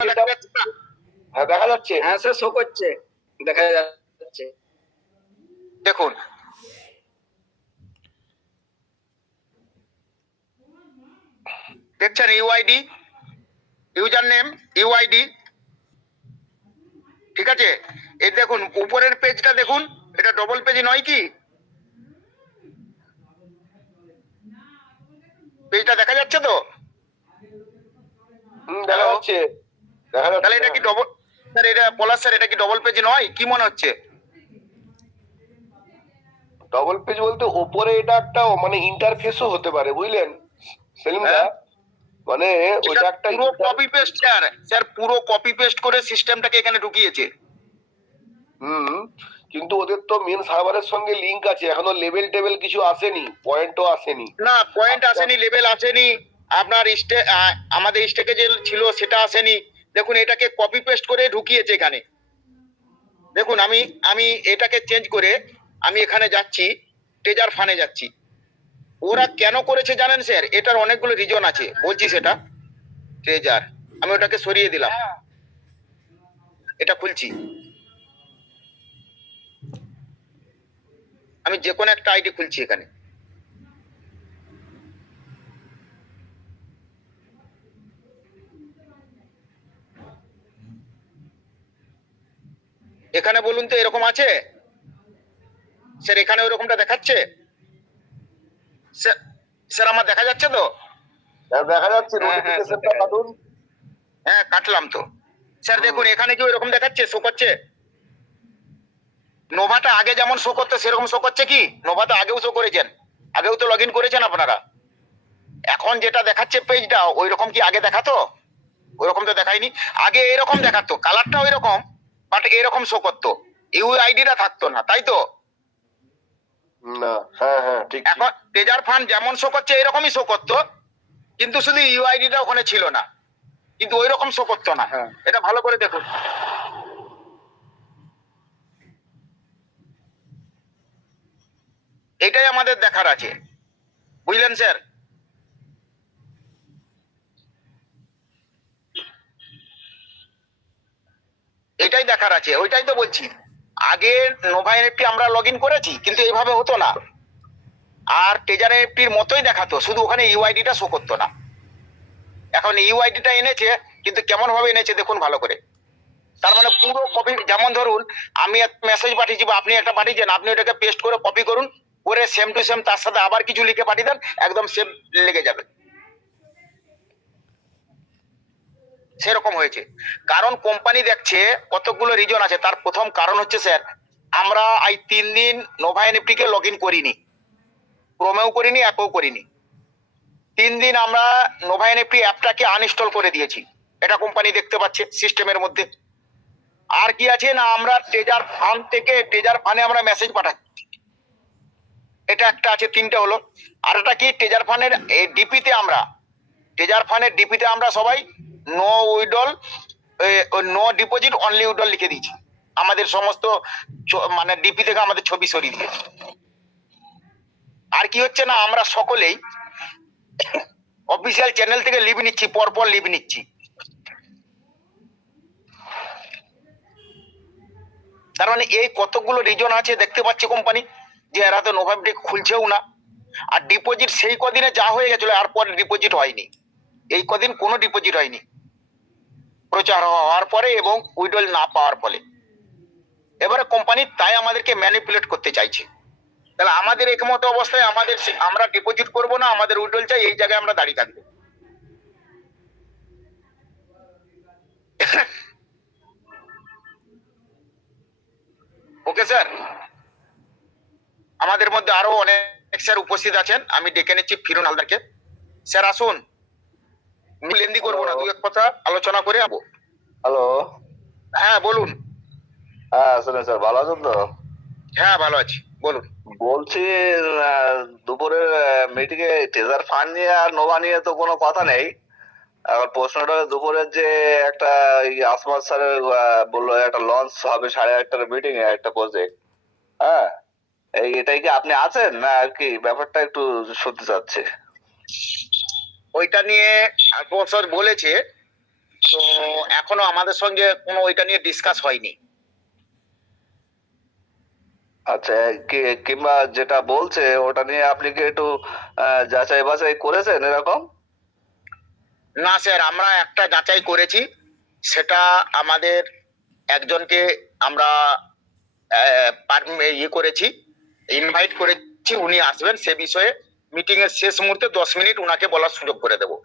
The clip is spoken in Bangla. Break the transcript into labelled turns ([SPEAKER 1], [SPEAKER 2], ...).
[SPEAKER 1] দেখা যাচ্ছে।
[SPEAKER 2] হ্যাঁ
[SPEAKER 1] হ্যাঁ স্যার শো করছে। দেখা যাচ্ছে।
[SPEAKER 3] দেখুন। দেখছেন ইউআইডি ইউজার নেম ইউআইডি ঠিক আছে? এই দেখুন উপরের পেজটা দেখুন। এটা ডবল পেজ নয় কি? পেজটা দেখা যাচ্ছে তো?
[SPEAKER 2] হুম দেখা যাচ্ছে।
[SPEAKER 3] তাহলে এটা কি ডবল স্যার এটা পলাশ স্যার এটা কি ডবল পেজ নয়? কি মনে হচ্ছে?
[SPEAKER 2] ডবল পেজ বলতে ওপরে এটা একটা মানে ইন্টারফেসও হতে পারে বুঝলেন? সেলিম দা
[SPEAKER 3] হ্যাঁ।
[SPEAKER 2] মানে ওইটা একটা
[SPEAKER 3] পুরো কপি পেস্ট স্যার। স্যার পুরো কপি পেস্ট করে সিস্টেমটাকে এখানে ঢুকিয়েছে।
[SPEAKER 2] হুম কিন্তু ওদের তো মেন সার্ভারের সঙ্গে লিংক আছে এখনও লেভেল টেবিল কিছু আসেনি পয়েন্টও আসেনি।
[SPEAKER 3] না পয়েন্ট। আসেনি লেভেল আসেনি। আপনার স্টে আমাদের স্টেকে যে ছিল সেটা আসেনি। দেখুন, এটাকে কপি পেস্ট করে ঢুকিয়েছে এখানে। দেখুন, আমি আমি এটাকে চেঞ্জ করে আমি এখানে যাচ্ছি ট্রেজার ফানে যাচ্ছি। ওরা কেন করেছে জানেন স্যার এটার অনেকগুলো রিজন আছে। বলছি সেটা। ট্রেজার আমি ওটাকে সরিয়ে দিলাম। এটা খুলছি। আমি যে কোনো একটা আইডি খুলছি এখানে। এখানে বলুন তো এরকম আছে? স্যার এখানে ওরকমটা দেখাচ্ছে? স্যার আমার দেখা যাচ্ছে তো?
[SPEAKER 2] দেখা যাচ্ছে
[SPEAKER 3] হ্যাঁ, হ্যাঁ,
[SPEAKER 2] কাটুন।
[SPEAKER 3] হ্যাঁ কাটলাম তো। স্যার দেখুন এখানে কি ওরকম দেখাচ্ছে? শো করছে? নোভাটা আগে যেমন শো করতো সেরকম শো করছে কি? নোভাটা আগেও শো করেছেন। আগেও তো লগ ইন করেছেন আপনারা। এখন যেটা দেখাচ্ছে পেজটা ওই রকম কি আগে দেখাতো? ওইরকম তো দেখায়নি। আগে এরকম দেখাতো। কালারটা ওই রকম বাট এরকম শো করতো। ইউ আইডিটা থাকতো না তাই তো?
[SPEAKER 2] না হ্যাঁ হ্যাঁ ঠিক।
[SPEAKER 3] এখন ট্রেজার ফান্ড যেমন শো করছে এরকমই শো করতো। কিন্তু শুধু ইউআইডিটা ওখানে ছিল না। কিন্তু ওই রকম শো করতো না।
[SPEAKER 1] হ্যাঁ।
[SPEAKER 3] এটা ভালো করে দেখুন। এটাই আমাদের দেখার আছে। বুঝলেন স্যার? এটাই দেখার আছে, ওইটাই তো বলছি। আগে নোভা এনএফটি আমরা লগ ইন করেছি, কিন্তু এইভাবে হতো না। আর টেজার এনএফটির মতোই দেখাতো, শুধু ওখানে ইউআইডিটা শো করতো না। এখন ইউআইডিটা এনেছে, কিন্তু কেমন ভাবে এনেছে দেখুন ভালো করে। তার মানে পুরো কপি যেমন ধরুন, আমি একটা মেসেজ পাঠিয়েছি বা আপনি একটা পাঠিয়েছেন, আপনি ওটাকে পেস্ট করে কপি করুন, করে সেম টু সেম তার সাথে আবার কিছু লিখে পাঠিয়ে দেন, একদম সেম লেগে যাবে। সেরকম হয়েছে। কারণ কোম্পানি দেখছে কতগুলো রিজন আছে। তার প্রথম কারণ হচ্ছে, স্যার, আমরা এই তিন দিন নোভা এনএফটি কে লগ ইন করিনি। ক্রোমেও করিনি অ্যাপেও করিনি। তিন দিন আমরা নোভা এনএফটি অ্যাপটাকে আনইনস্টল করে দিয়েছি। এটা কোম্পানি দেখতে পাচ্ছে সিস্টেমের মধ্যে। আর কি আছে না, আমরা ট্রেজার ফান থেকে ট্রেজার ফানে আমরা মেসেজ পাঠাচ্ছি এটা একটা আছে, তিনটে হলো। আর একটা কি ট্রেজার ফানের ডিপিতে আমরা ট্রেজার ফানের ডিপিতে আমরা সবাই no withdraw no deposit only withdraw লিখে দিয়েছি। আমাদের সমস্ত মানে ডিপি থেকে আমাদের ছবি সরিয়ে দিয়েছি। আর কি হচ্ছে না, আমরা সকলেই অফিসিয়াল চ্যানেল থেকে লিভ নিচ্ছি, পরপর লিভ নিচ্ছি। তার মানে এই কতগুলো রিজন আছে দেখতে পাচ্ছে কোম্পানি যে এরা তো নোভাবডি খুলছেও না। আর ডিপোজিট সেই কদিনে যা হয়ে গেছিল আর পরে ডিপোজিট হয়নি। এই কদিন কোনো ডিপোজিট হয়নি। প্রচার হওয়ার পরে এবং উইডল না পাওয়ার ফলে। এবারে কোম্পানি তাই আমাদেরকে ম্যানিপুলেট করতে চাইছে। তাহলে আমাদের একমত অবস্থায় আমাদের আমরা ডিপোজিট করব না, আমাদের উইডল চাই, এই জায়গায় আমরা দাঁড়িয়ে থাকব। ওকে স্যার আমাদের মধ্যে আরও অনেক স্যার উপস্থিত আছেন। আমি ডেকে নিচ্ছি ফিরুন হালদারকে। স্যার আসুন। লেন্দি করব না দু এক কথা আলোচনা করে যাব
[SPEAKER 2] হ্যালো
[SPEAKER 3] হ্যাঁ বলুন।
[SPEAKER 2] হ্যাঁ শুনে স্যার ভালো আছেন তো?
[SPEAKER 3] হ্যাঁ ভালো আছি বলুন।
[SPEAKER 2] বলছি আহ, দুপুরের মিটিং এ ট্রেজার ফান্ড নিয়ে আর নোভা নিয়ে তো কোনো কথা নেই। এবার প্রশ্নটা দুপুরের যে একটা আসমাত স্যারের বলল একটা লঞ্চ হবে সাড়ে আটটার মিটিং এ একটা প্রজেক্ট হ্যাঁ এই এটাই কি আপনি আছেন? না আর কি? ব্যাপারটা একটু শুনতে চাচ্ছে।
[SPEAKER 3] ওইটা নিয়ে এক বছর বলেছে তো এখনও আমাদের সঙ্গে কোনো ওইটা নিয়ে ডিসকাস হয়নি।
[SPEAKER 2] আচ্ছা কিংবা যেটা বলছে ওটা নিয়ে আপনি কি একটু যাচাই বাছাই করেছেন এরকম?
[SPEAKER 3] না স্যার আমরা একটা যাচাই করেছি সেটা আমাদের একজনকে আমরা ইয়ে করেছি ইনভাইট করেছি উনি আসবেন সে বিষয়ে। মিটিং এর শেষ মুহূর্তে দশ মিনিট ওনাকে বলার সুযোগ করে দেবো।